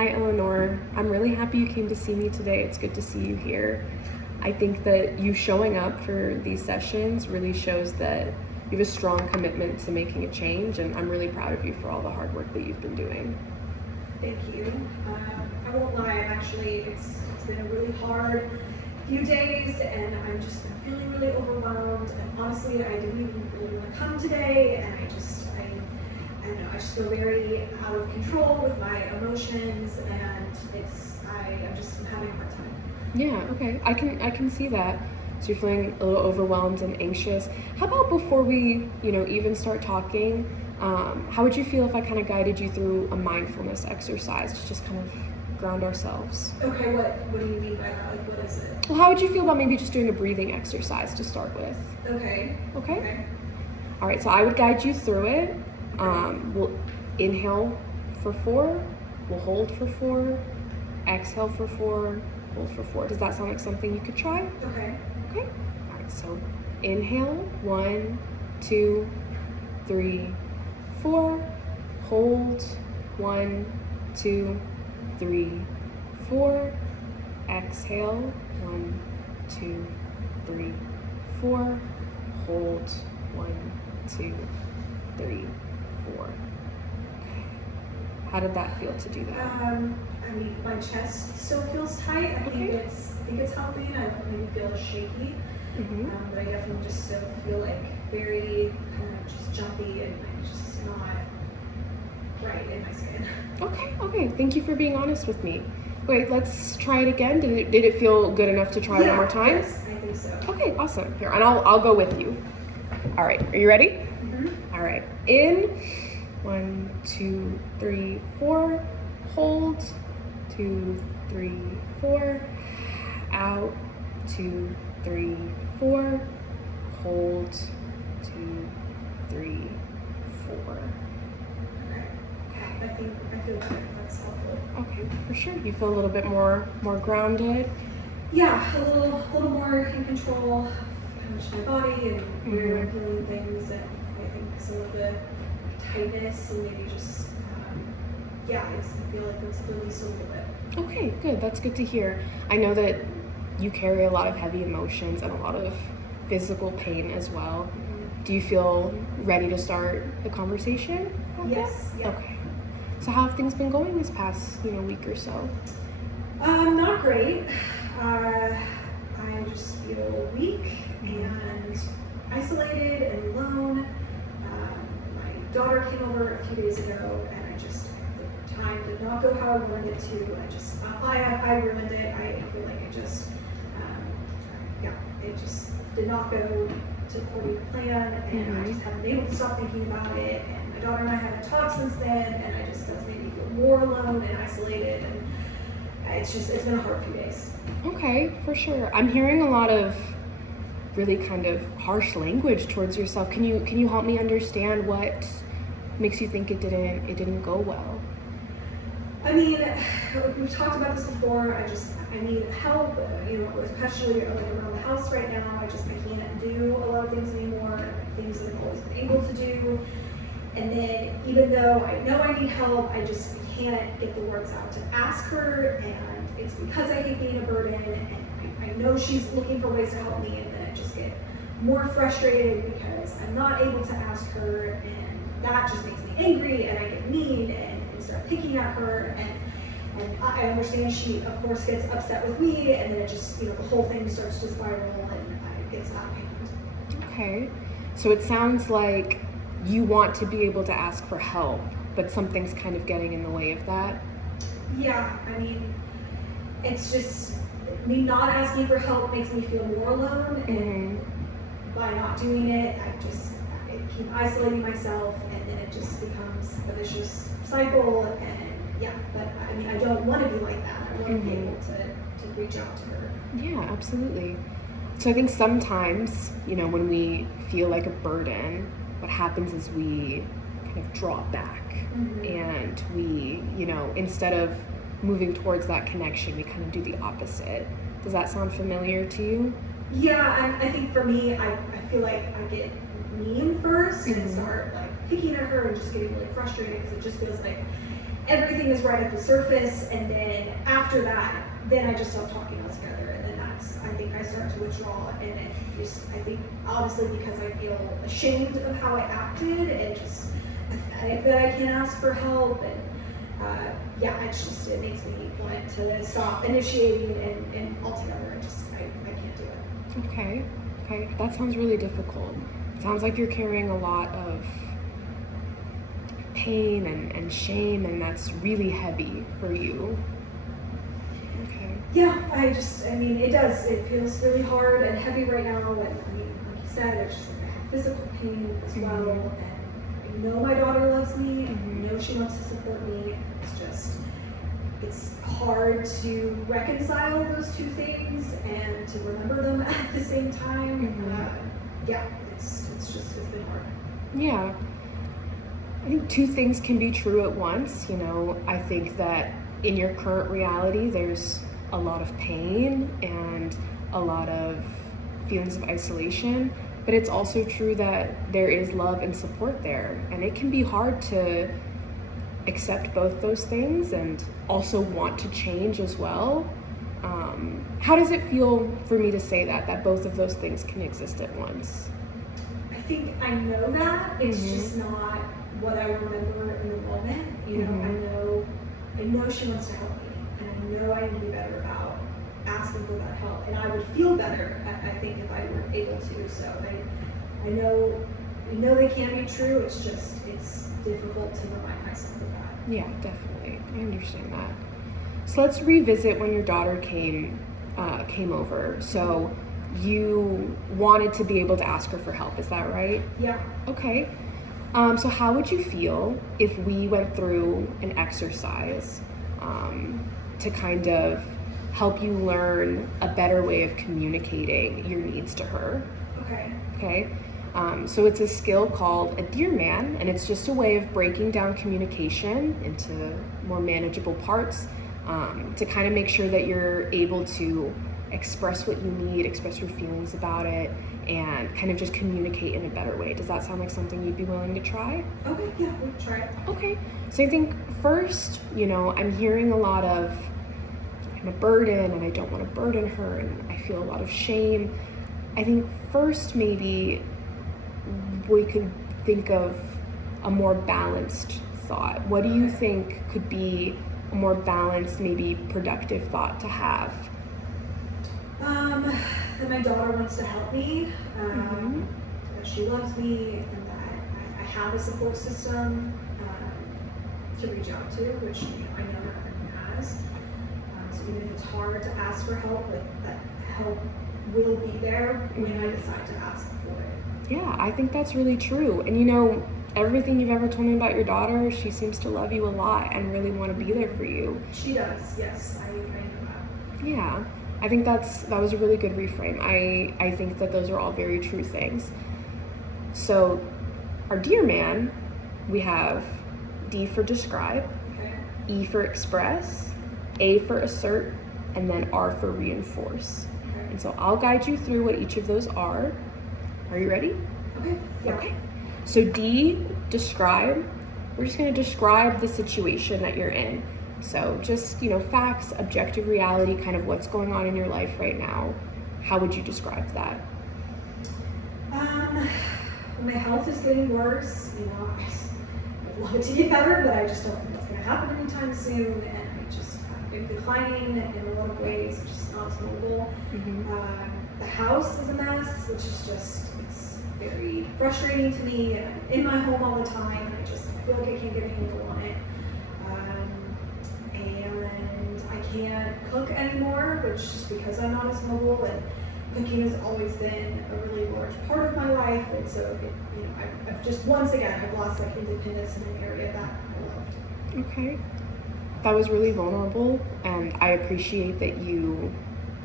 Hi, Eleanor. I'm really happy you came to see me today. It's good to see you here. I think that you showing up for these sessions really shows that you have a strong commitment to making a change, and I'm really proud of you for all the hard work that you've been doing. Thank you. I won't lie, it's been a really hard few days, and I'm just feeling really overwhelmed. And honestly, I didn't even really want to come today, and I don't know, I just feel very out of control with my emotions, and I'm having a hard time. Yeah, okay. I can see that. So you're feeling a little overwhelmed and anxious. How about before we, even start talking, how would you feel if I kind of guided you through a mindfulness exercise to just kind of ground ourselves? Okay, what do you mean by that? Like, what is it? Well, how would you feel about maybe just doing a breathing exercise to start with? Okay. Okay? All right, so I would guide you through it. We'll inhale for 4, we'll hold for 4, exhale for 4, hold for 4. Does that sound like something you could try? Okay. Okay. All right, so inhale, 1, 2, 3, 4, hold, 1, 2, 3, 4, exhale, 1, 2, 3, 4, hold, 1, 2, 3, 4. Okay. How did that feel to do that? My chest still feels tight. I think it's helping. I maybe feel shaky, but I definitely just still feel like very kind of just jumpy and just not right in my skin. Okay. Thank you for being honest with me. Wait, let's try it again. Did it feel good enough to try one more time? Yes, I think so. Okay, awesome. Here, and I'll go with you. All right, are you ready? All right, in, 1, 2, 3, 4, hold, 2, 3, 4, out, 2, 3, 4, hold, 2, 3, 4. I feel like that's helpful. Okay, for sure. You feel a little bit more grounded. Yeah, a little more in control of my body and where I'm feeling things, and I think some of the tightness and maybe just I feel like it's released a little bit. Okay, good. That's good to hear. I know that you carry a lot of heavy emotions and a lot of physical pain as well. Do you feel ready to start the conversation? Yes. Yeah. Okay. So how have things been going this past, week or so? Not great. I just feel weak and isolated and alone. My daughter came over a few days ago, and the time did not go how I wanted it to. I ruined it. I feel like it just did not go to according to plan, and I just haven't been able to stop thinking about it. And my daughter and I haven't talked since then, and that's made me feel more alone and isolated, and it's been a hard few days. Okay, for sure. I'm hearing a lot of really kind of harsh language towards yourself. Can you help me understand what makes you think it didn't go well? I mean, we've talked about this before. I need help, especially around the house right now. I can't do a lot of things anymore, things that I've always been able to do. And then even though I know I need help, I just can't get the words out to ask her, and it's because I hate being a burden, and I know she's looking for ways to help me, and then I just get more frustrated because I'm not able to ask her, and that just makes me angry, and I get mean and start picking at her, and I understand she of course gets upset with me, and then it just the whole thing starts to spiral, and I get out of hand. Okay, so it sounds like you want to be able to ask for help, but something's kind of getting in the way of that. Yeah, I mean, it's just me not asking for help makes me feel more alone, and by not doing it, I keep isolating myself, and then it just becomes a vicious cycle. And but I mean, I don't want to be like that. I want to be able to reach out to her. Yeah, absolutely. So I think sometimes, when we feel like a burden, what happens is we kind of draw back, and we, instead of moving towards that connection, we kind of do the opposite. Does that sound familiar to you? Yeah, I think for me, I feel like I get mean first and start like picking at her and just getting really frustrated because it just feels like everything is right at the surface, and then after that, then I just stop talking altogether, and then I think I start to withdraw, and it just, I think, obviously because I feel ashamed of how I acted, and just pathetic that I can't ask for help, and it makes me want to stop initiating, and altogether, I can't do it. Okay, that sounds really difficult. It sounds like you're carrying a lot of pain and shame, and that's really heavy for you. Okay. Yeah, it feels really hard and heavy right now, and like you said, it's just like I have physical pain as well, and I know my daughter loves me, and I know she wants to support me. It's hard to reconcile those two things and to remember them at the same time. It's been hard. Yeah. I think two things can be true at once. I think that in your current reality, there's a lot of pain and a lot of feelings of isolation, but it's also true that there is love and support there. And it can be hard to accept both those things and also want to change as well. How does it feel for me to say that both of those things can exist at once? I think I know that. It's just not what I remember in the moment. I know she wants to help me, and I know I need to be better about asking for that help, and I would feel better, I think, if I were able to. So I know they can be true. It's difficult to remind myself of that. Yeah, definitely. I understand that. So let's revisit when your daughter came over. So you wanted to be able to ask her for help, is that right? Yeah. Okay. So how would you feel if we went through an exercise to kind of help you learn a better way of communicating your needs to her? Okay. So it's a skill called a dear man, and it's just a way of breaking down communication into more manageable parts to kind of make sure that you're able to express what you need, express your feelings about it, and kind of just communicate in a better way. Does that sound like something you'd be willing to try? Okay, yeah, we'll try it. Okay, so I think first, I'm hearing a lot of I'm a burden and I don't want to burden her and I feel a lot of shame. I think first maybe we could think of a more balanced thought. What do you think could be a more balanced, maybe productive thought to have? That my daughter wants to help me, that she loves me, and that I have a support system to reach out to, which I know not everyone has. So even if it's hard to ask for help, that help will be there when I decide to ask for it. Yeah, I think that's really true. And everything you've ever told me about your daughter, she seems to love you a lot and really want to be there for you. She does, yes, I know that. Yeah, I think that was a really good reframe. I think that those are all very true things. So our dear man, we have D for describe, E for express, A for assert, and then R for reinforce. And so I'll guide you through what each of those are. Are you ready? Okay. Yeah. Okay. So D, describe. We're just going to describe the situation that you're in. So just, facts, objective reality, kind of what's going on in your life right now. How would you describe that? My health is getting worse. I'd love it to get better, but I just don't think that's going to happen anytime soon. And I've been declining in a lot of ways, just not as mobile. The house is a mess, which is it's very frustrating to me. And I'm in my home all the time, and I feel like I can't get a handle on it. And I can't cook anymore, which is because I'm not as mobile, and cooking has always been a really large part of my life, and so I've just once again I've lost independence in an area that I loved. Okay, that was really vulnerable, and I appreciate that you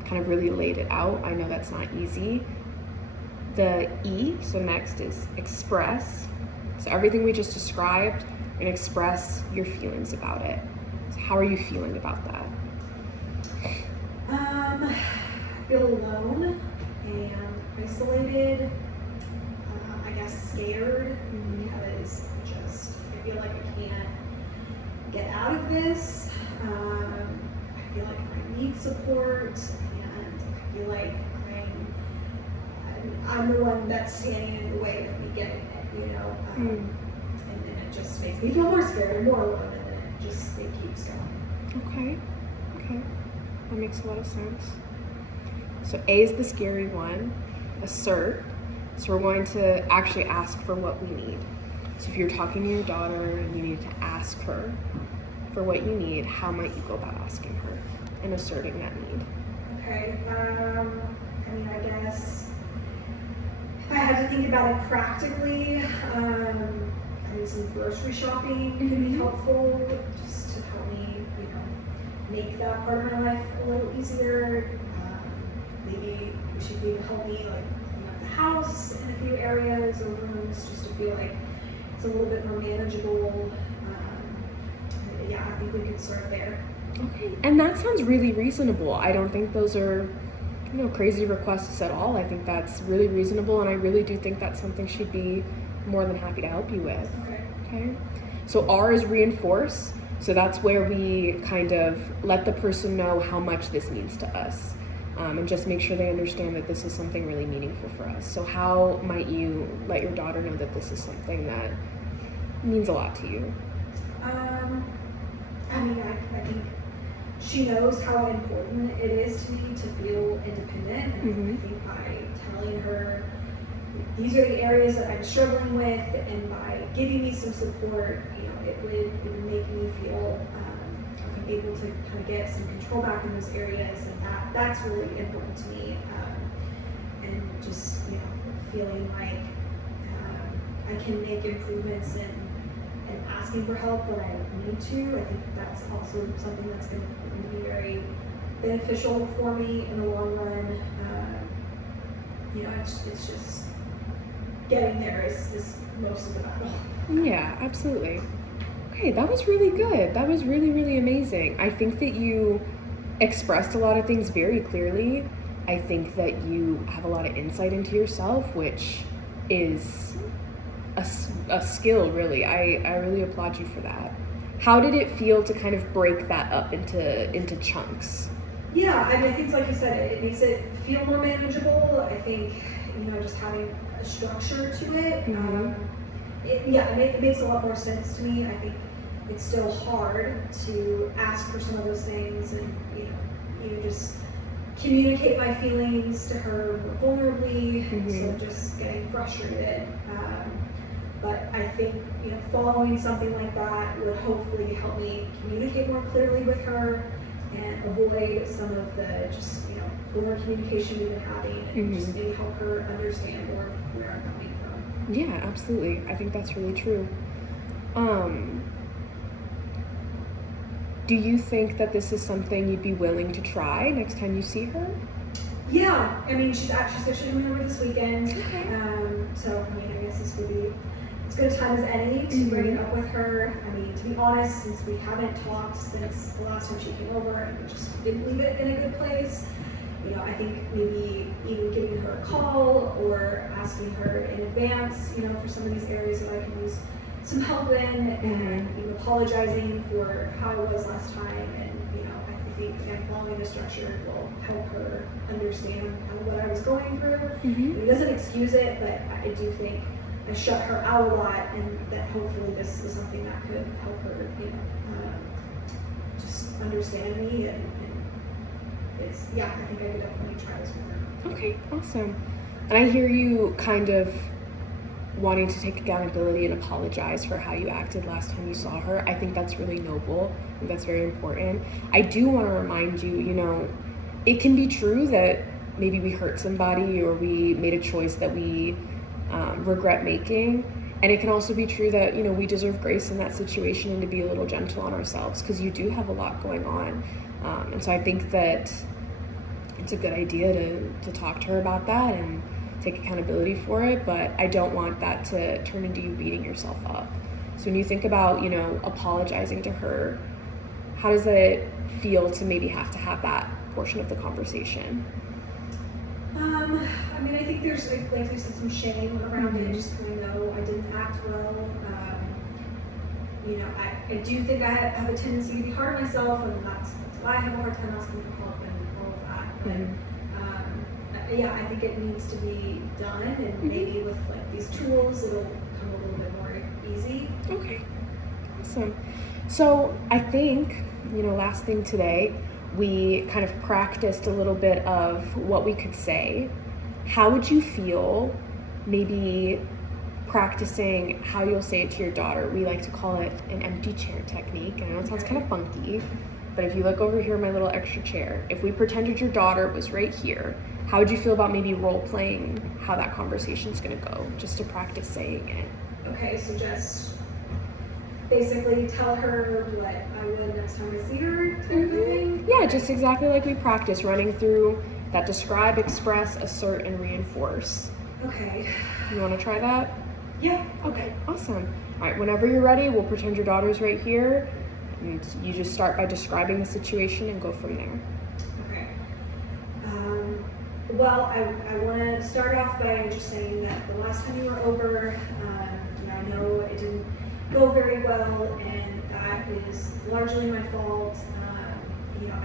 kind of really laid it out. I know that's not easy. The E, so next is express. So everything we just described, and express your feelings about it. So how are you feeling about that? I feel alone and isolated, I guess scared, because I feel like I can't get out of this. I feel like I need support, and I feel like I'm the one that's standing in the way of me getting it, you know. And then it just makes me feel more scared and more alone, and then it keeps going. Okay, that makes a lot of sense. So A is the scary one, assert. So we're going to actually ask for what we need. So if you're talking to your daughter and you need to ask her for what you need, how might you go about asking her and asserting that need? Okay, I mean, I guess if I had to think about it practically, I mean, some grocery shopping could be helpful, just to help me, you know, make that part of my life a little easier. Maybe she could even help me, like, clean up the house in a few areas or rooms, just to feel like it's a little bit more manageable. Yeah, I think we could start there. Okay, and that sounds really reasonable. I don't think those are, you know, crazy requests at all. I think that's really reasonable, and I really do think that's something she'd be more than happy to help you with. Okay. So R is reinforce. So that's where we kind of let the person know how much this means to us, and just make sure they understand that this is something really meaningful for us. So how might you let your daughter know that this is something that means a lot to you? I mean, I think she knows how important it is to me to feel independent, and I think by telling her these are the areas that I'm struggling with, and by giving me some support, you know, it would make me feel able to kind of get some control back in those areas, and that's really important to me. And just, you know, feeling like I can make improvements and asking for help when I need to. I think that's also something that's going to be very beneficial for me in the long run. You know, it's just getting there is most of the battle. Yeah, absolutely. Okay, that was really good. That was really, really amazing. I think that you expressed a lot of things very clearly. I think that you have a lot of insight into yourself, which is a skill, really. I really applaud you for that. How did it feel to kind of break that up into chunks? Yeah, I mean, I think, like you said, it makes it feel more manageable. I think, you know, just having a structure to it, it makes a lot more sense to me. I think it's still hard to ask for some of those things, and you know, just communicate my feelings to her more vulnerably, instead of just getting frustrated. But I think, you know, following something like that would hopefully help me communicate more clearly with her and avoid some of the just, you know, poor communication we've been having, and just maybe help her understand more where I'm coming from. Yeah, absolutely. I think that's really true. Do you think that this is something you'd be willing to try next time you see her? Yeah, I mean, she said she's coming over this weekend. Okay. So, I mean, I guess this would be as good a time as any to bring it up with her. I mean, to be honest, since we haven't talked since the last time she came over, and we just didn't leave it in a good place, you know, I think maybe even giving her a call or asking her in advance, you know, for some of these areas that I can use some help in, and even apologizing for how it was last time, and, you know, I think, again, following the structure will help her understand kind of what I was going through. It doesn't excuse it, but I do think I shut her out a lot, and that hopefully this is something that could help her, you know, just understand me, and it's, yeah, I think I could definitely try this with her. Okay, awesome. And I hear you kind of wanting to take accountability and apologize for how you acted last time you saw her. I think that's really noble. I think that's very important. I do want to remind you, you know, it can be true that maybe we hurt somebody or we made a choice that we regret making. And it can also be true that, you know, we deserve grace in that situation and to be a little gentle on ourselves, because you do have a lot going on. And so I think that it's a good idea to talk to her about that and take accountability for it, but I don't want that to turn into you beating yourself up. So when you think about, you know, apologizing to her, how does it feel to maybe have to have that portion of the conversation? I mean, I think there's, like you said, some shame around it, just because I know I didn't act well. you know, I do think I have a tendency to be hard on myself, and that's why I have a hard time asking for help and all of that. But yeah, I think it needs to be done, and maybe with like these tools, it'll come a little bit more easy. Okay, awesome. So I think, you know, last thing today, we kind of practiced a little bit of what we could say. How would you feel maybe practicing how you'll say it to your daughter? We like to call it an empty chair technique. I know it sounds kind of funky, but if you look over here, my little extra chair, if we pretended your daughter was right here, how would you feel about maybe role playing how that conversation's gonna go, just to practice saying it? Okay, so just basically tell her what I would next time I see her, type of thing? Yeah, just exactly like we practice, running through that describe, express, assert, and reinforce. Okay. You want to try that? Yeah. Okay, awesome. All right, whenever you're ready, we'll pretend your daughter's right here, and you just start by describing the situation and go from there. Okay. Well, I want to start off by just saying that the last time you were over, you know, I know it didn't go very well, and that is largely my fault. You know,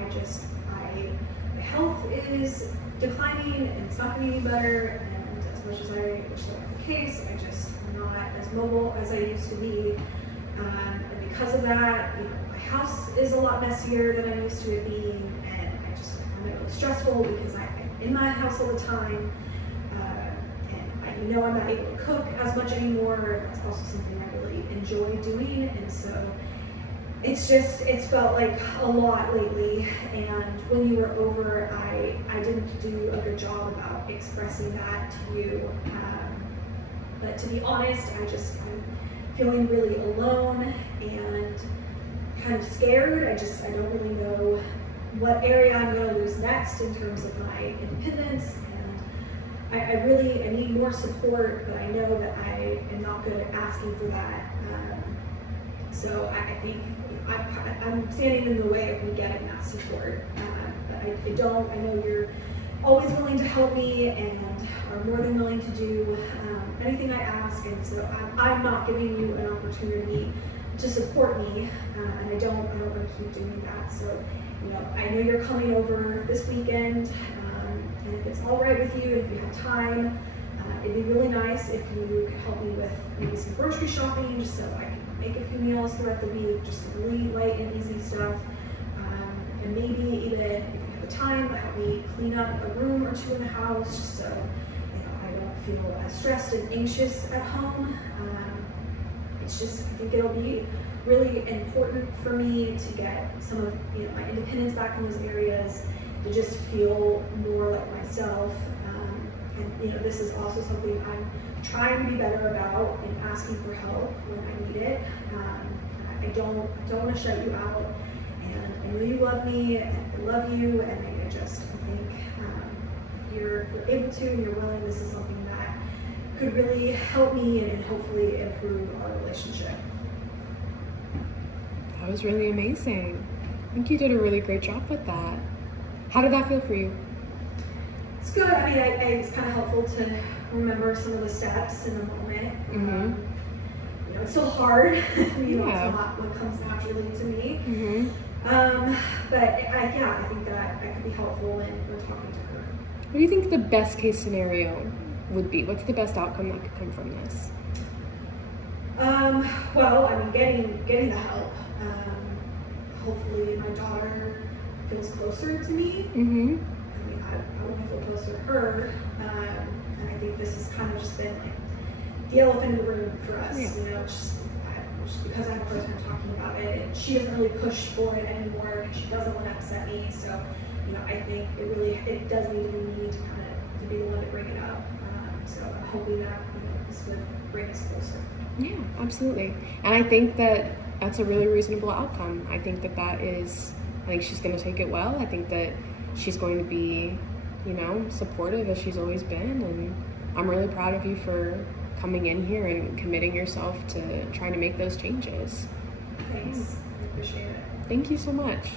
my health is declining, and it's not getting any better, and as much as I wish that were the case, I just am not as mobile as I used to be. And because of that, you know, my house is a lot messier than I'm used to it being, and I just find it really stressful because I'm in my house all the time. You know, I'm not able to cook as much anymore. That's also something I really enjoy doing, and so it's felt like a lot lately. And when you were over, I didn't do a good job about expressing that to you. But to be honest, I'm feeling really alone and kind of scared. I don't really know what area I'm going to lose next in terms of my independence. I need more support, but I know that I am not good at asking for that. So I think I'm standing in the way of me getting that support. But I know you're always willing to help me and are more than willing to do anything I ask. And so I'm not giving you an opportunity to support me, and I don't want to keep doing that. So, you know, I know you're coming over this weekend. And if it's all right with you, if you have time, it'd be really nice if you could help me with maybe some grocery shopping, just so I can make a few meals throughout the week, just some really light and easy stuff. And maybe even if you have the time, help me clean up a room or two in the house, just so, you know, I don't feel as stressed and anxious at home. It's just, I think it'll be really important for me to get some of, you know, my independence back in those areas, to just feel more like myself. And you know, this is also something I'm trying to be better about in asking for help when I need it. I don't want to shut you out, and I know you love me, and I love you, and I think if you're able to and you're willing, this is something that could really help me and hopefully improve our relationship. That was really amazing. I think you did a really great job with that. How did that feel for you? It's good. I mean, it's kind of helpful to remember some of the steps in the moment. You know, it's still hard. You know, it's not what comes naturally to me. But I think that could be helpful when we're talking to her. What do you think the best case scenario would be? What's the best outcome that could come from this? Well, I mean, getting the help. Hopefully, my daughter feels closer to me. I mean, I want to feel closer to her, and I think this has kind of just been like the elephant in the room for us. You know, just because I have a hard time talking about it, and she doesn't really push for it anymore because she doesn't want to upset me. So, you know, I think it does need to be me to be the one to bring it up. So I'm hoping that, you know, this would bring us closer. Yeah, absolutely. And I think that that's a really reasonable outcome. I think she's going to take it well. I think that she's going to be, you know, supportive as she's always been. And I'm really proud of you for coming in here and committing yourself to trying to make those changes. Thanks. I appreciate it. Thank you so much.